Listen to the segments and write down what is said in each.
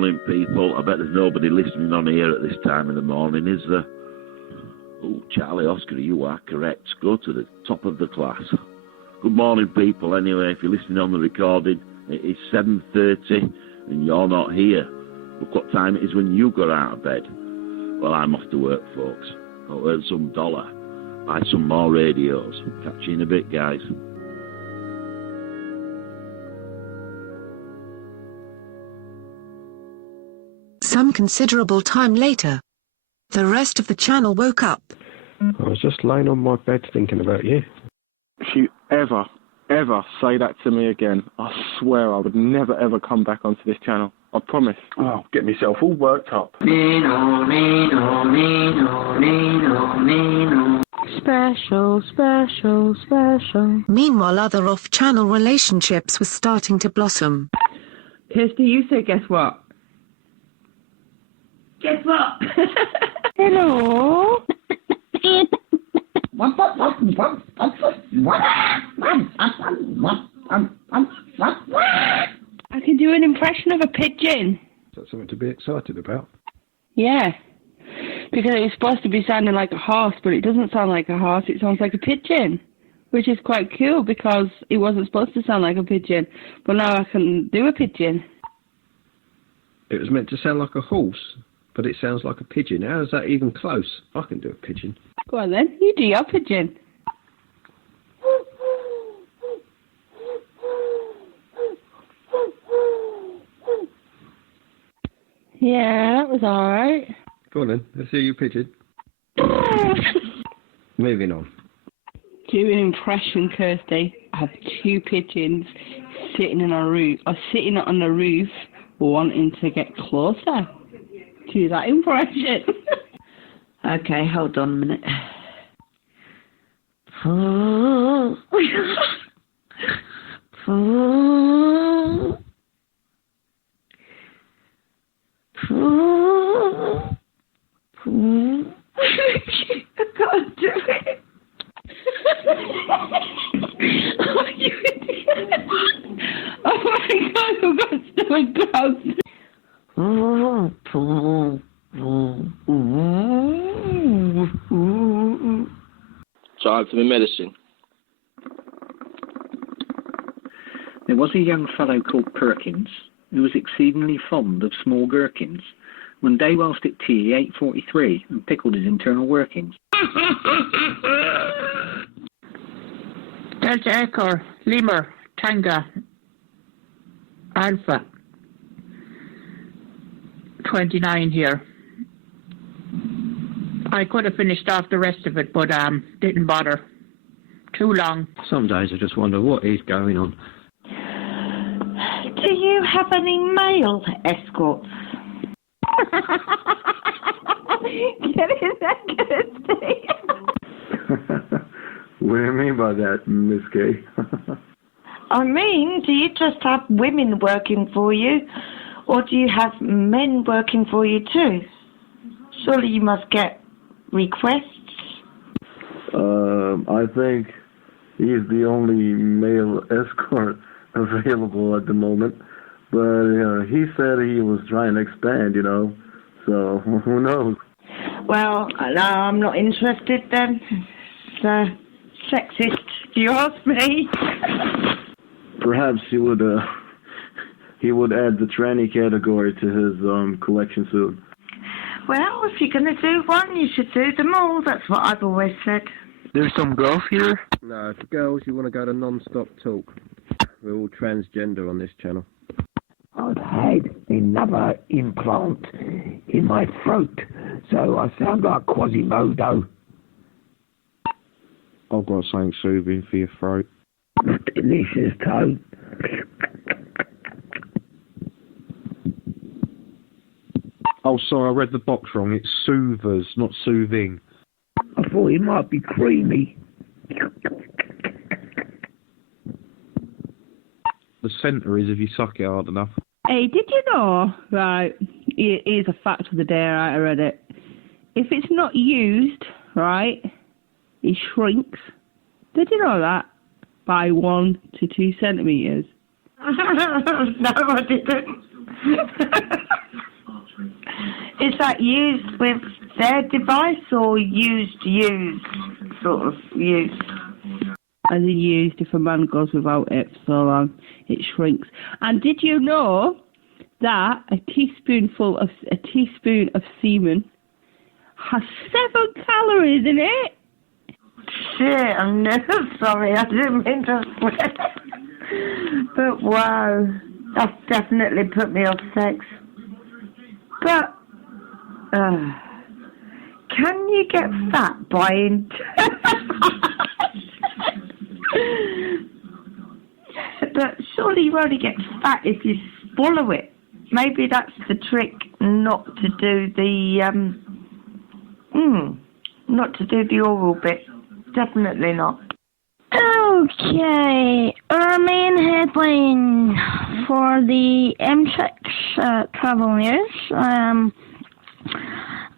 morning, people. I bet there's nobody listening on here at this time of the morning, is there? Oh, Charlie Oscar, you are correct. Go to the top of the class. Good morning, people. Anyway, if you're listening on the recording, it is 7:30 and you're not here. Look what time it is when you got out of bed. Well, I'm off to work, folks. I'll earn some dollar. Buy some more radios. Catch you in a bit, guys. Some considerable time later, the rest of the channel woke up. I was just lying on my bed thinking about you. If you ever say that to me again, I swear I would never, ever come back onto this channel. I promise. Oh, get myself all worked up. Special, special, special. Meanwhile, other off-channel relationships were starting to blossom. Kirsty, you say guess what? Guess what? Hello? I can do an impression of a pigeon. Is that something to be excited about? Yeah. Because it's supposed to be sounding like a horse, but it doesn't sound like a horse, it sounds like a pigeon. Which is quite cool because it wasn't supposed to sound like a pigeon. But now I can do a pigeon. It was meant to sound like a horse, but it sounds like a pigeon. How is that even close? I can do a pigeon. Go on then, you do your pigeon. Yeah, that was alright. Go on then, let's hear your pigeon. Moving on. Do an impression, Kirsty. I have two pigeons sitting on the roof wanting to get closer to that impression. Okay, hold on a minute. I can't do it. Oh, you idiot. Oh my God, I've got stomach cramps. Time for the medicine. There was a young fellow called Perkins who was exceedingly fond of small gherkins. One day whilst at tea he ate 43 and pickled his internal workings. Delta Echo, Lima, Tanga, Alpha. 29 here. I could have finished off the rest of it, but didn't bother. Too long. Some days I just wonder what is going on. Do you have any male escorts? Get in there, Kirsty. What do you mean by that, Miss Kay? I mean, do you just have women working for you, or do you have men working for you too? Surely you must get requests. I think he's the only male escort available at the moment. But he said he was trying to expand, so who knows? Well, no, I'm not interested then. It's sexist, if you ask me. Perhaps he would add the tranny category to his collection soon. Well, if you're going to do one, you should do them all. That's what I've always said. There's some girls here? No, for girls, you want to go to non-stop talk. We're all transgender on this channel. I've had another implant in my throat, so I sound like Quasimodo. I've got something soothing for your throat. Delicious, Toad. Oh, sorry, I read the box wrong. It's soothers, not soothing. I thought it might be creamy. The centre is if you suck it hard enough. Hey, did you know, right, it is a fact of the day, right, I read it. If it's not used, right, it shrinks. Did you know that? By 1 to 2 centimetres. No, I didn't. Is that used with their device or used sort of used? As in used, if a man goes without it for so long, it shrinks. And did you know that a teaspoon of semen has 7 calories in it? Shit, I'm sorry, I didn't mean to swear. But wow, that's definitely put me off sex. But, can you get fat by But surely you only get fat if you swallow it. Maybe that's the trick, not to do the oral bit. Definitely not. Okay, our main headline for the M6 travel news.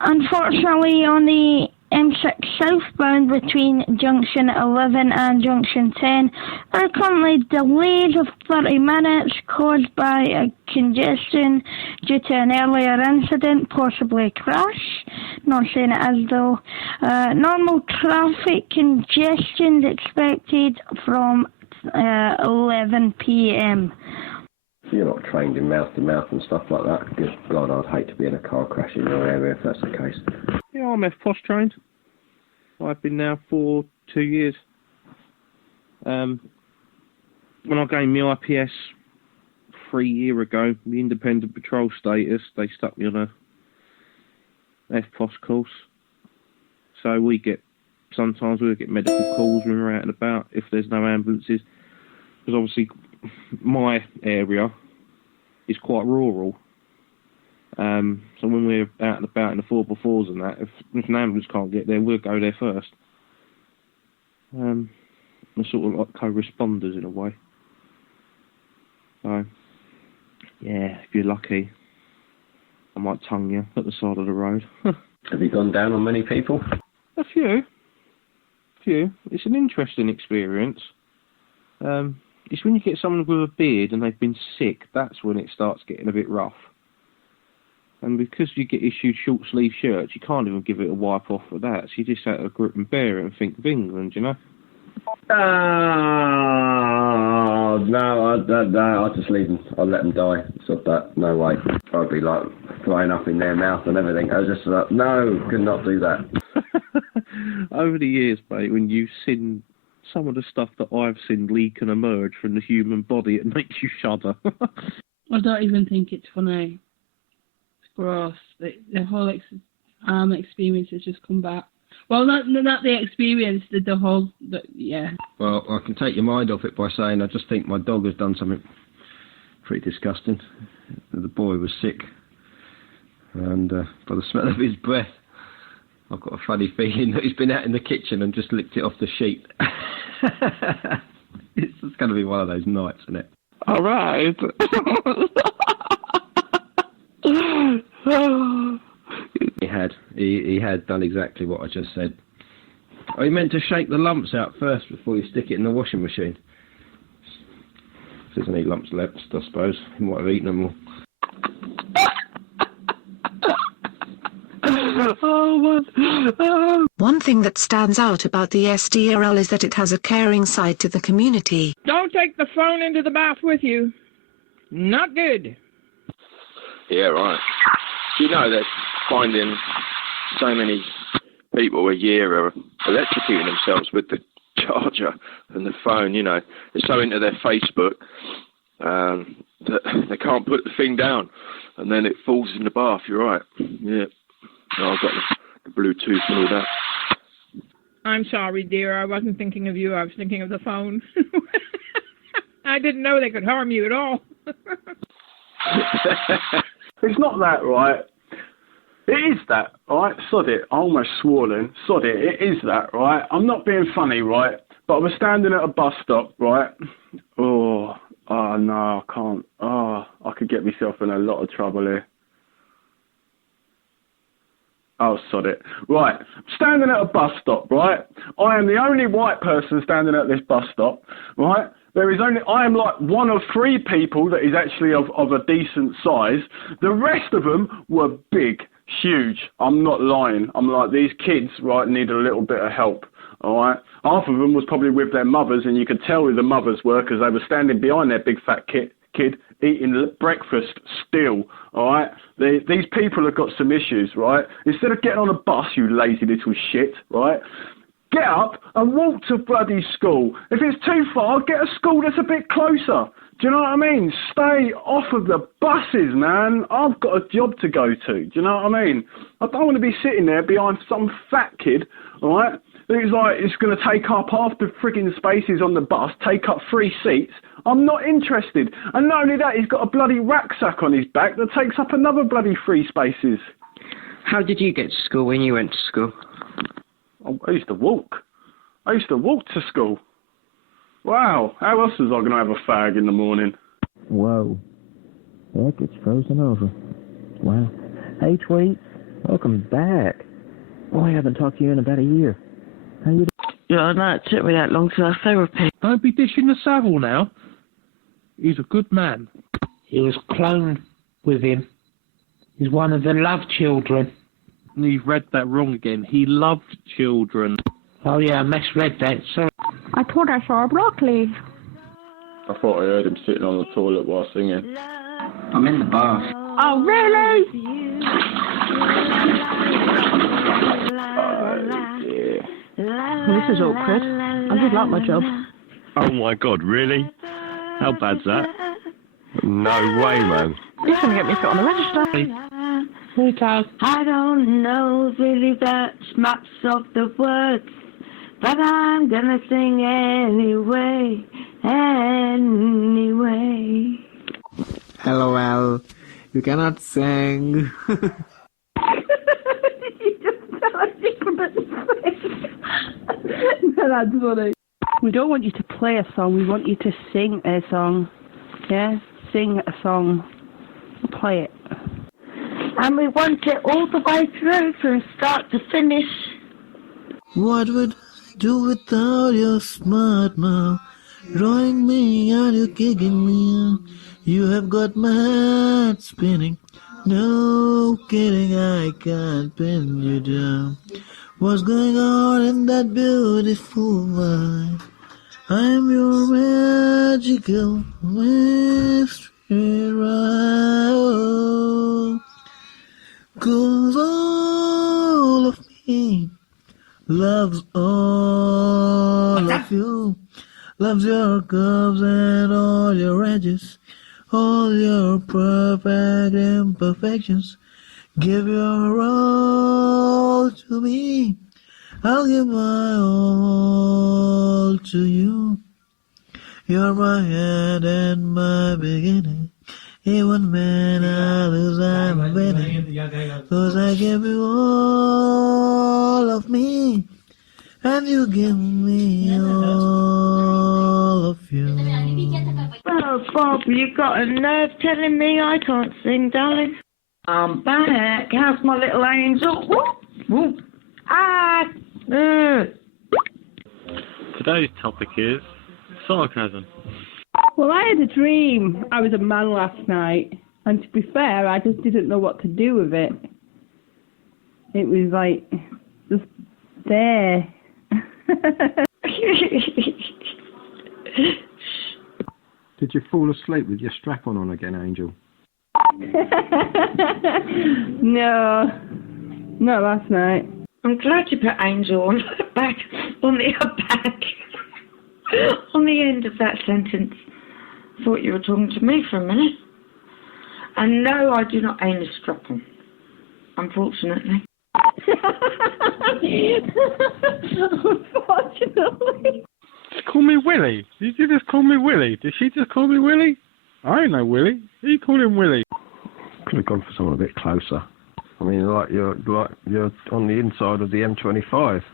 Unfortunately, on the M6 southbound between Junction 11 and Junction 10, there are currently delays of 30 minutes caused by a congestion due to an earlier incident, possibly a crash. Not saying it is though. Normal traffic congestion is expected from 11 p.m. You're not trained in mouth-to-mouth and stuff like that. Good God, I'd hate to be in a car crash in your area if that's the case. Yeah, I'm FPOS trained. I've been now for 2 years. When I gained my IPS 3 years ago, the independent patrol status, they stuck me on a FPOS course. So sometimes we'll get medical calls when we're out and about if there's no ambulances. Because obviously my area is quite rural. So when we're out and about in the 4x4s and that, if an ambulance can't get there, we'll go there first. We're sort of like co-responders in a way. So, yeah, if you're lucky, I might tongue you at the side of the road. Have you gone down on many people? A few. It's an interesting experience. It's when you get someone with a beard and they've been sick, that's when it starts getting a bit rough. And because you get issued short sleeve shirts, you can't even give it a wipe off for that. So you just have to grip and bear it and think of England, you know? No, I'll just leave them. I'll let them die. Stop that. No way. I'd be like flying up in their mouth and everything. I was just like, no, could not do that. Over the years, mate, when you've seen some of the stuff that I've seen leak and emerge from the human body, it makes you shudder. I don't even think it's funny. Gross. The whole experience has just come back. Well, not the experience, the whole, yeah. Well, I can take your mind off it by saying I just think my dog has done something pretty disgusting. The boy was sick, and by the smell of his breath, I've got a funny feeling that he's been out in the kitchen and just licked it off the sheet. It's just going to be one of those nights, isn't it? All right. He had done exactly what I just said. Oh, he meant to shake the lumps out first before you stick it in the washing machine. If there's any lumps left, I suppose. He might have eaten them all. One thing that stands out about the SDRL is that it has a caring side to the community. Don't take the phone into the bath with you. Not good. Yeah, right. You know they're finding so many people a year are electrocuting themselves with the charger and the phone, you know. They're so into their Facebook that they can't put the thing down and then it falls in the bath, you're right. Yeah. No, I've got the Bluetooth and all that. I'm sorry, dear. I wasn't thinking of you. I was thinking of the phone. I didn't know they could harm you at all. It's not that, right? It is that, right? Sod it. I almost swore then. Sod it. It is that, right? I'm not being funny, right? But I was standing at a bus stop, right? Oh no, I can't. Oh, I could get myself in a lot of trouble here. Oh, sod it. Right, standing at a bus stop, right? I am the only white person standing at this bus stop, right? I am like one of 3 people that is actually of a decent size. The rest of them were big, huge. I'm not lying. I'm like, these kids, right, need a little bit of help. All right. Half of them was probably with their mothers, and you could tell who the mothers were because they were standing behind their big fat kid eating breakfast still. All right. These people have got some issues, right? Instead of getting on a bus, you lazy little shit, right? Get up and walk to bloody school. If it's too far, get a school that's a bit closer. Do you know what I mean? Stay off of the buses, man. I've got a job to go to. Do you know what I mean? I don't want to be sitting there behind some fat kid, all right? It's like it's going to take up half the frigging spaces on the bus, take up 3 seats. I'm not interested. And not only that, he's got a bloody rucksack on his back that takes up another bloody 3 spaces. How did you get to school when you went to school? I used to walk. I used to walk to school. Wow, how else was I going to have a fag in the morning? Whoa. Heck, it's frozen over. Wow. Hey, Tweet. Welcome back. Oh, I haven't talked to you in about a year. How you doing? Yeah, no, it took me that long to have therapy. Don't be dishing the Savile now. He's a good man. He was cloned with him. He's one of the love children. You've read that wrong again. He loved children. Oh yeah, I misread that. Sorry. I thought I saw a broccoli. I thought I heard him sitting on the toilet while singing. I'm in the bath. Oh really? This is awkward. I did like my job. Oh my god, really? How bad's that? No way, man. You're going to get me put on the register. I don't know really that much of the words, but I'm gonna sing anyway. LOL. You cannot sing. That's funny. We don't want you to play a song, we want you to sing a song. Yeah? Sing a song. Play it. And we want it all the way through from start to finish. What would I do without your smart mouth? Drawing me out, you kicking me out. You have got my head spinning. No kidding, I can't pin you down. What's going on in that beautiful mind? I'm your magical mystery ride. 'Cause all of me loves all of you. Loves your curves and all your edges, all your perfect imperfections. Give your all to me, I'll give my all to you. You're my end and my beginning. Even when I lose, I'm winning. 'Cause I give you all of me, and you give me all of you. Oh, Bob, you got a nerve telling me I can't sing, darling. I'm back. How's my little angel? Whoop, whoop. Ah! Today's topic is sarcasm. Well, I had a dream. I was a man last night, and to be fair, I just didn't know what to do with it. It was like, just there. Did you fall asleep with your strap-on again, Angel? No, not last night. I'm glad you put Angel on the back, on the end of that sentence. I thought you were talking to me for a minute. And no, I do not own a strap-on, unfortunately. Unfortunately. Just call me Willie. Did you just call me Willie? Did she just call me Willie? I ain't no Willie. You call him Willie. Could have gone for someone a bit closer. I mean, you're on the inside of the M25.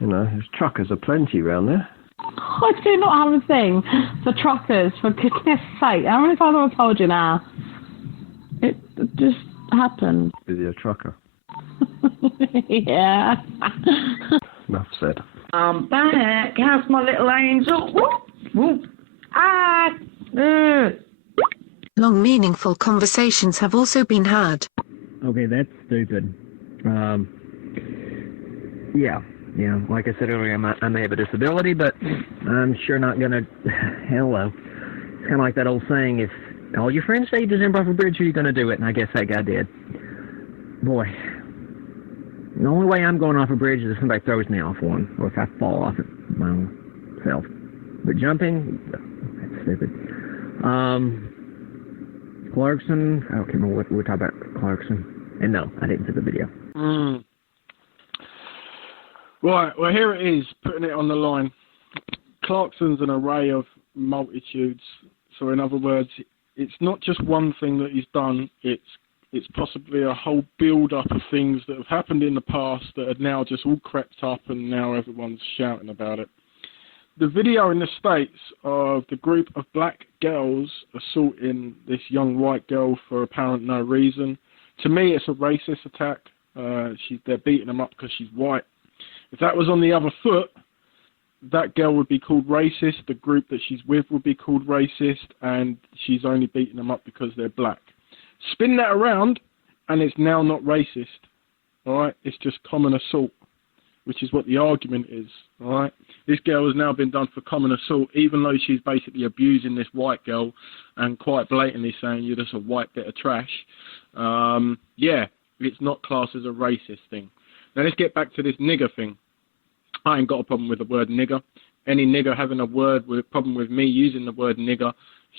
You know, there's truckers aplenty around there. I do not have a thing for truckers, for goodness sake. How many times have I told you now? It just happened. Is he a trucker? Yeah. Enough said. I'm back. How's my little angel? Whoop, whoop. Long, meaningful conversations have also been had. Okay, that's stupid. Yeah, like I said earlier, I may have a disability, but I'm sure not gonna... Hello. It's kind of like that old saying, if all your friends say to jump off a bridge, who are you gonna do it? And I guess that guy did. Boy, the only way I'm going off a bridge is if somebody throws me off one, or if I fall off it my own self. But jumping, that's stupid. Clarkson, I can't remember what we're talking about, Clarkson. And no, I didn't see the video. Right, well, here it is, putting it on the line. Clarkson's an array of multitudes. So in other words, it's not just one thing that he's done, it's possibly a whole build-up of things that have happened in the past that have now just all crept up and now everyone's shouting about it. The video in the States of the group of black girls assaulting this young white girl for apparent no reason, to me it's a racist attack. They're beating them up because she's white. If that was on the other foot, that girl would be called racist, the group that she's with would be called racist, and she's only beating them up because they're black. Spin that around, and it's now not racist, all right? It's just common assault, which is what the argument is, all right? This girl has now been done for common assault, even though she's basically abusing this white girl and quite blatantly saying you're just a white bit of trash. Yeah, it's not classed as a racist thing. Now let's get back to this nigger thing. I ain't got a problem with the word nigger. Any nigger having a problem with me using the word nigger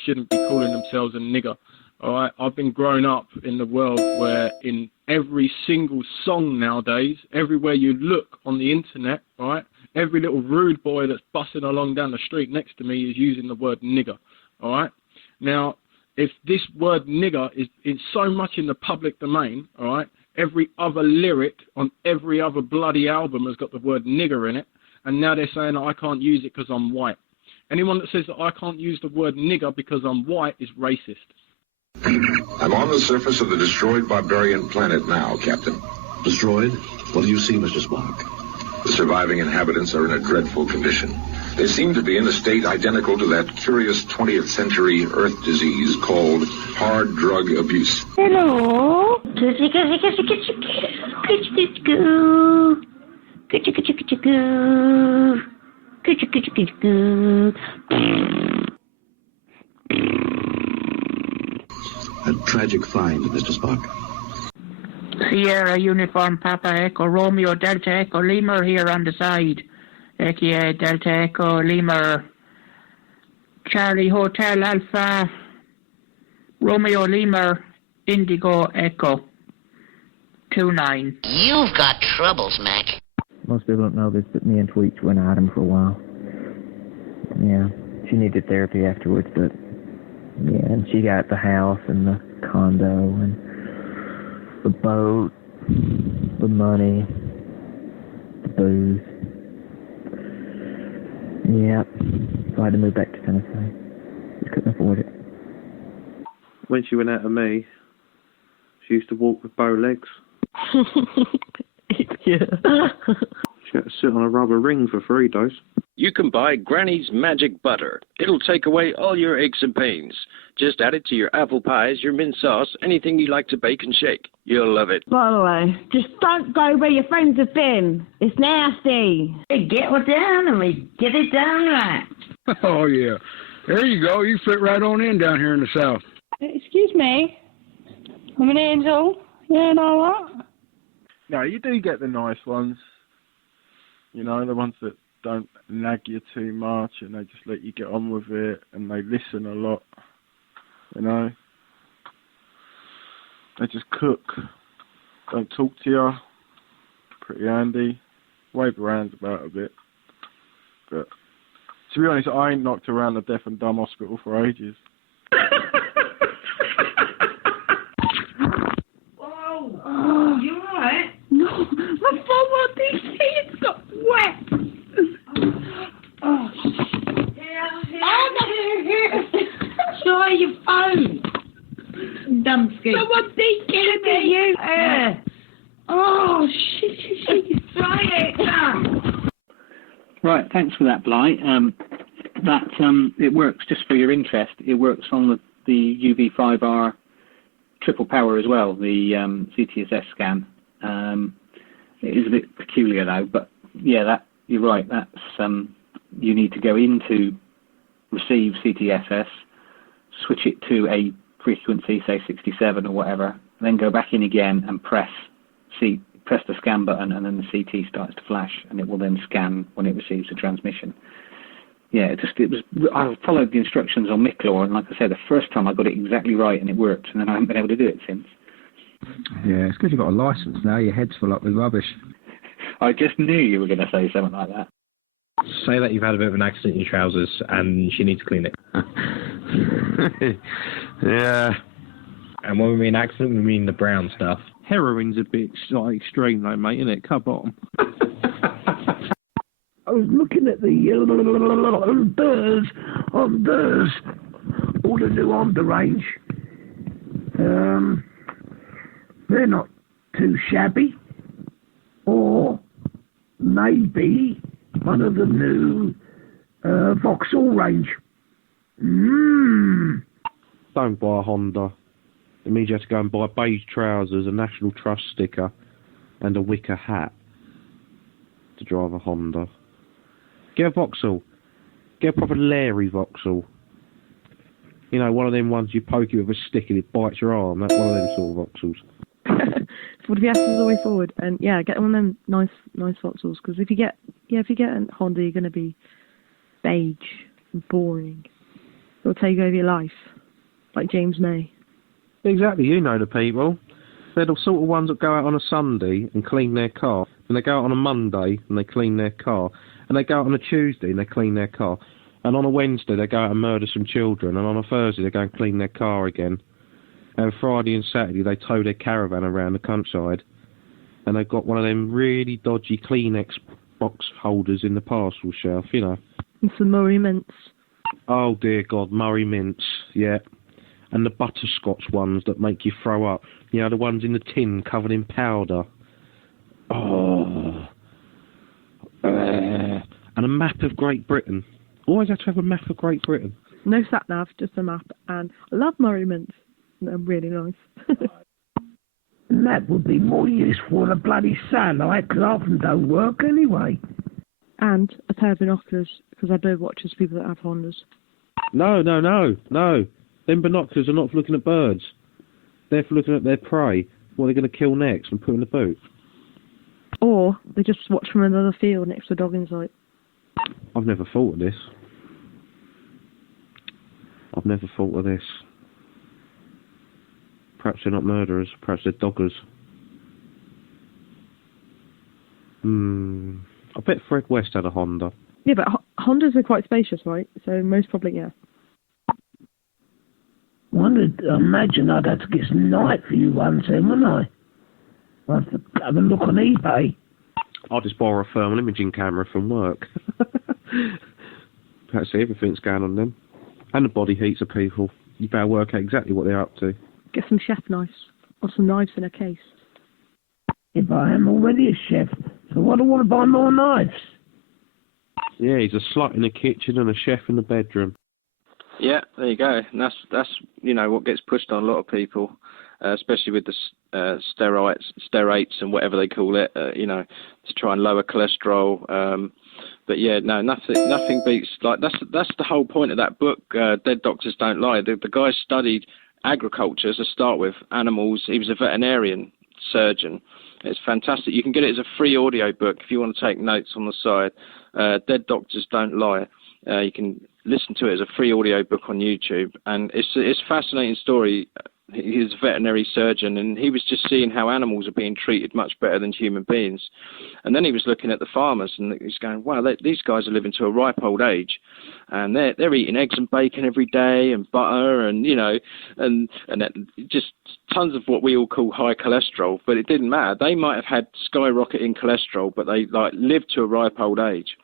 shouldn't be calling themselves a nigger. All right, I've been growing up in the world where in every single song nowadays, everywhere you look on the internet, all right, every little rude boy that's bussing along down the street next to me is using the word nigger. All right, now if this word nigger is so much in the public domain, all right, every other lyric on every other bloody album has got the word nigger in it, and now they're saying that I can't use it because I'm white. Anyone that says that I can't use the word nigger because I'm white is racist. I'm on the surface of the destroyed barbarian planet now, Captain. Destroyed? What do you see, Mr. Spock? The surviving inhabitants are in a dreadful condition. They seem to be in a state identical to that curious 20th century Earth disease called hard drug abuse. Hello. A tragic find, Mr. Spock. Sierra Uniform Papa Echo Romeo Delta Echo Lemur here on the side. Echo Delta Echo Lemur. Charlie Hotel Alpha Romeo Lemur Indigo Echo 29. You've got troubles, Mac. Most people don't know this, but me and Tweets went at him for a while. Yeah, she needed therapy afterwards, but yeah, and she got the house and the condo and the boat, the money, the booze. Yeah, so I had to move back to Tennessee. Just couldn't afford it. When she went out of me, she used to walk with bow legs. Yeah. She had to sit on a rubber ring for 3 days. You can buy Granny's Magic Butter. It'll take away all your aches and pains. Just add it to your apple pies, your mint sauce, anything you like to bake and shake. You'll love it. By the way, just don't go where your friends have been. It's nasty. We get it down and we get it done right. Oh, yeah. There you go. You fit right on in down here in the South. Excuse me. I'm an angel. You know what? No, you do get the nice ones. You know, the ones that don't nag you too much and they just let you get on with it and they listen a lot. You know? They just cook. Don't talk to you. Pretty handy. Wave their hands about a bit. But to be honest, I ain't knocked around the deaf and dumb hospital for ages. Whoa! Oh, you alright? No, my phone on DC, it's got wet. Oh, show your phone. Dumb scoop. Someone DQ'd me. Oh, shit. Try it. Right, thanks for that, Blight. that it works, just for your interest, it works on the UV5R triple power as well, the CTSS scan. It is a bit peculiar though, but yeah, that you're right. That's you need to go into receive CTSS, switch it to a frequency, say 67 or whatever, then go back in again and press the scan button, and then the CT starts to flash, and it will then scan when it receives the transmission. Yeah, I followed the instructions on Miclaw, and like I said, the first time I got it exactly right and it worked, and then I haven't been able to do it since. Yeah, it's because you've got a licence now, your head's full up with rubbish. I just knew you were going to say something like that. Say that you've had a bit of an accident in your trousers and you need to clean it. Yeah. And when we mean accident, we mean the brown stuff. Heroin's a bit extreme though, mate, isn't it? Cut bottom. I was looking at the Hondas, all the new Honda range. They're not too shabby. Or maybe one of the new Vauxhall range. Don't buy a Honda. It means you have to go and buy beige trousers, a National Trust sticker, and a wicker hat to drive a Honda. Get a Vauxhall. Get a proper Larry Vauxhall. You know, one of them ones you poke it with a stick and it bites your arm. That's one of them sort of Vauxhalls. Ford Fiesta is the way forward, and yeah, get one of them nice Vauxhalls, because if you get a Honda, you're going to be beige and boring. It'll take over your life, like James May. Exactly, you know the people. They're the sort of ones that go out on a Sunday and clean their car, and they go out on a Monday and they clean their car, and they go out on a Tuesday and they clean their car, and on a Wednesday they go out and murder some children, and on a Thursday they go and clean their car again. And Friday and Saturday they tow their caravan around the countryside, and they've got one of them really dodgy Kleenex box holders in the parcel shelf, you know. And some Murray mints. Oh dear God, Murray mints, yeah. And the butterscotch ones that make you throw up. You know, the ones in the tin covered in powder. Oh. And a map of Great Britain. Always have to have a map of Great Britain. No sat-nav, just a map. And I love Murray mints. They're really nice. And that would be more useful than a bloody satellite, because half of them don't work anyway. And a pair of binoculars, because I bird watchers people that have Hondas. No. Them binoculars are not for looking at birds. They're for looking at their prey, what they're going to kill next and put in the boot. Or they just watch from another field next to a dog in sight. I've never thought of this. Perhaps they're not murderers, perhaps they're doggers. I bet Fred West had a Honda. Yeah, but Hondas are quite spacious, right? So most probably, yeah. Imagine I'd have to get some night for you once then, wouldn't I? I'll have to have a look on eBay. I'll just borrow a thermal imaging camera from work. Perhaps see everything's going on them. And the body heats of people. You better work out exactly what they're up to. Get some chef knives, or some knives in a case. If I am already a chef, so why do I want to buy more knives? Yeah, he's a slut in the kitchen and a chef in the bedroom. Yeah, there you go. And that's you know what gets pushed on a lot of people, especially with the steroids and whatever they call it. You know, to try and lower cholesterol. But yeah, no, nothing beats like that's the whole point of that book. Dead Doctors Don't Lie. The guy studied agriculture to start with, animals. He was a veterinarian surgeon. It's fantastic. You can get it as a free audio book if you want to take notes on the side. Dead Doctors Don't Lie. You can listen to it as a free audio book on YouTube, and it's a fascinating story. He's a veterinary surgeon, and he was just seeing how animals are being treated much better than human beings. And then he was looking at the farmers, and he's going, wow, these guys are living to a ripe old age, and they're eating eggs and bacon every day, and butter, and you know, and just tons of what we all call high cholesterol. But it didn't matter. They might have had skyrocketing cholesterol, but they lived to a ripe old age.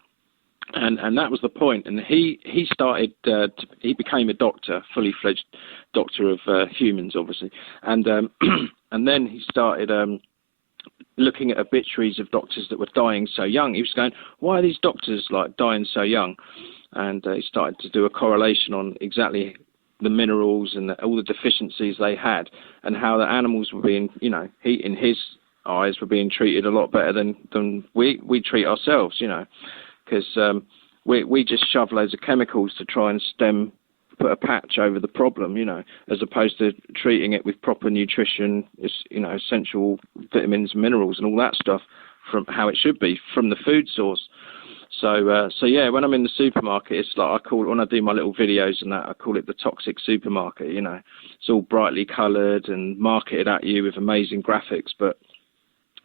And that was the point. And he started. He became a doctor, fully fledged doctor of humans, obviously. And and then he started looking at obituaries of doctors that were dying so young. He was going, why are these doctors dying so young? and he started to do a correlation on exactly the minerals and all the deficiencies they had, and how the animals were being, you know, in his eyes were being treated a lot better than we treat ourselves, you know, because we just shove loads of chemicals to try and put a patch over the problem, you know, as opposed to treating it with proper nutrition, you know, essential vitamins, minerals, and all that stuff from how it should be from the food source. So yeah, when I'm in the supermarket, it's like when I do my little videos and that, I call it the toxic supermarket. You know, it's all brightly coloured and marketed at you with amazing graphics, but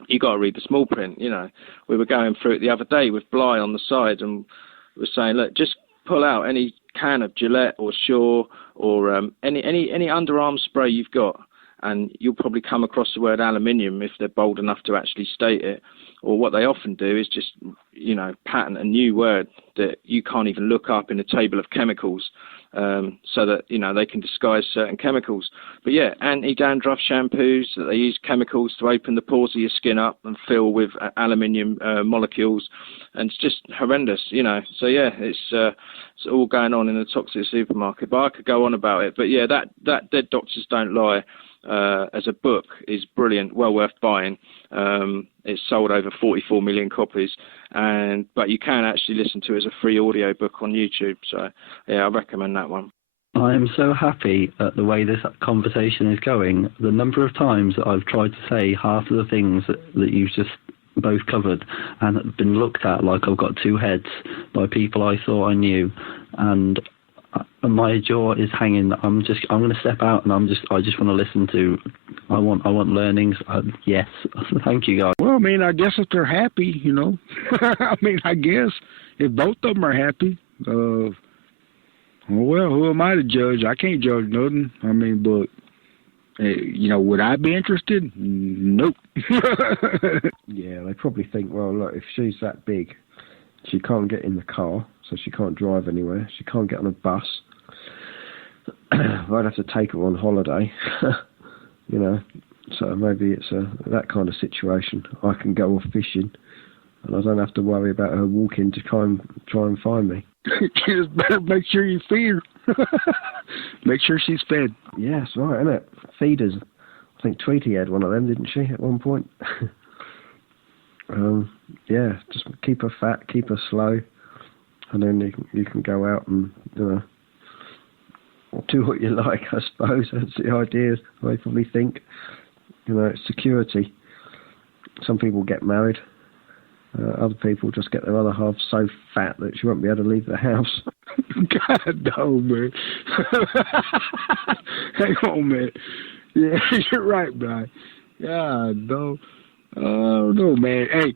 you got to read the small print. You know, we were going through it the other day with Bly on the side, and we were saying, look, just pull out any can of Gillette or Shaw or any underarm spray you've got, and you'll probably come across the word aluminium if they're bold enough to actually state it. Or what they often do is just, you know, patent a new word that you can't even look up in a table of chemicals, so that, you know, they can disguise certain chemicals. But yeah, anti-dandruff shampoos, that they use chemicals to open the pores of your skin up and fill with aluminium molecules, and it's just horrendous, you know. So yeah, it's all going on in the toxic supermarket. But I could go on about it. But yeah, that Dead Doctors Don't Lie as a book is brilliant, well worth buying. It's sold over 44 million copies, but you can actually listen to it as a free audio book on YouTube. So yeah, I recommend that one. I am so happy at the way this conversation is going. The number of times that I've tried to say half of the things that you've just both covered and have been looked at like I've got two heads by people I thought I knew, and my jaw is hanging. I'm going to step out, and I just want to listen to. I want learnings. Yes, thank you guys. Well, I mean, I guess if they're happy, you know. I mean, I guess if both of them are happy, well, who am I to judge? I can't judge nothing. I mean, but you know, would I be interested? Nope. Yeah, they probably think, well, look, if she's that big, she can't get in the car, so she can't drive anywhere. She can't get on a bus. I'd have to take her on holiday, you know. So maybe it's that kind of situation. I can go off fishing, and I don't have to worry about her walking to try and find me. You just better make sure you feed her. Make sure she's fed. Yeah, that's right, isn't it? Feeders. I think Tweety had one of them, didn't she, at one point? Yeah, just keep her fat, keep her slow, and then you can go out and, you know, do what you like, I suppose. That's the idea. They probably think, you know, it's security. Some people get married. Other people just get their other half so fat that she won't be able to leave the house. God, no, man. Hang on, man. Yeah, you're right, Brian. God, no. Oh, no, man. Hey,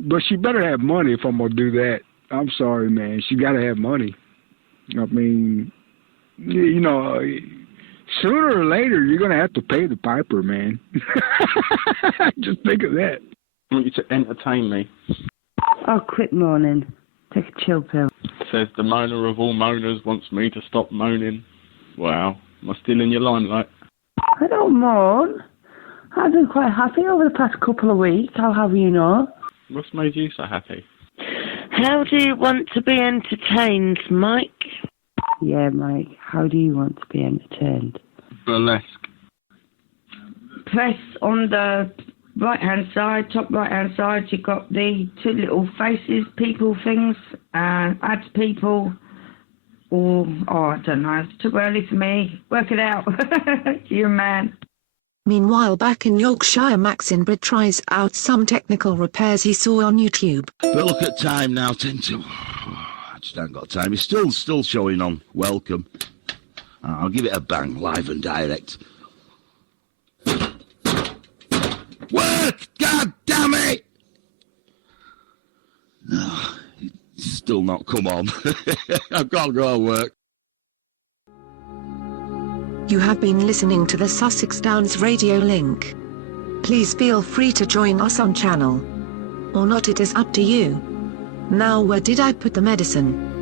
but she better have money if I'm going to do that. I'm sorry, man. She got to have money. I mean, you know, sooner or later, you're going to have to pay the piper, man. Just think of that. I want you to entertain me. Oh, quick moaning. Take a chill pill. Says the moaner of all moaners wants me to stop moaning. Wow. Am I still in your limelight? I don't moan. I've been quite happy over the past couple of weeks, I'll have you know. What's made you so happy? How do you want to be entertained, Mike? Yeah, Mike, how do you want to be entertained? Burlesque. Press on the right-hand side, top right-hand side, you've got the two little faces, people things, add people, or, I don't know, it's too early for me. Work it out. You're a man. Meanwhile, back in Yorkshire, Max Inbred tries out some technical repairs he saw on YouTube. But look at time now, 10 to... I just haven't got time. It's still showing on Welcome. I'll give it a bang, live and direct. Work! God damn it! No, it's still not come on. I've got to go and work. You have been listening to the Sussex Downs Radio Link. Please feel free to join us on channel. Or not, it is up to you. Now, where did I put the medicine?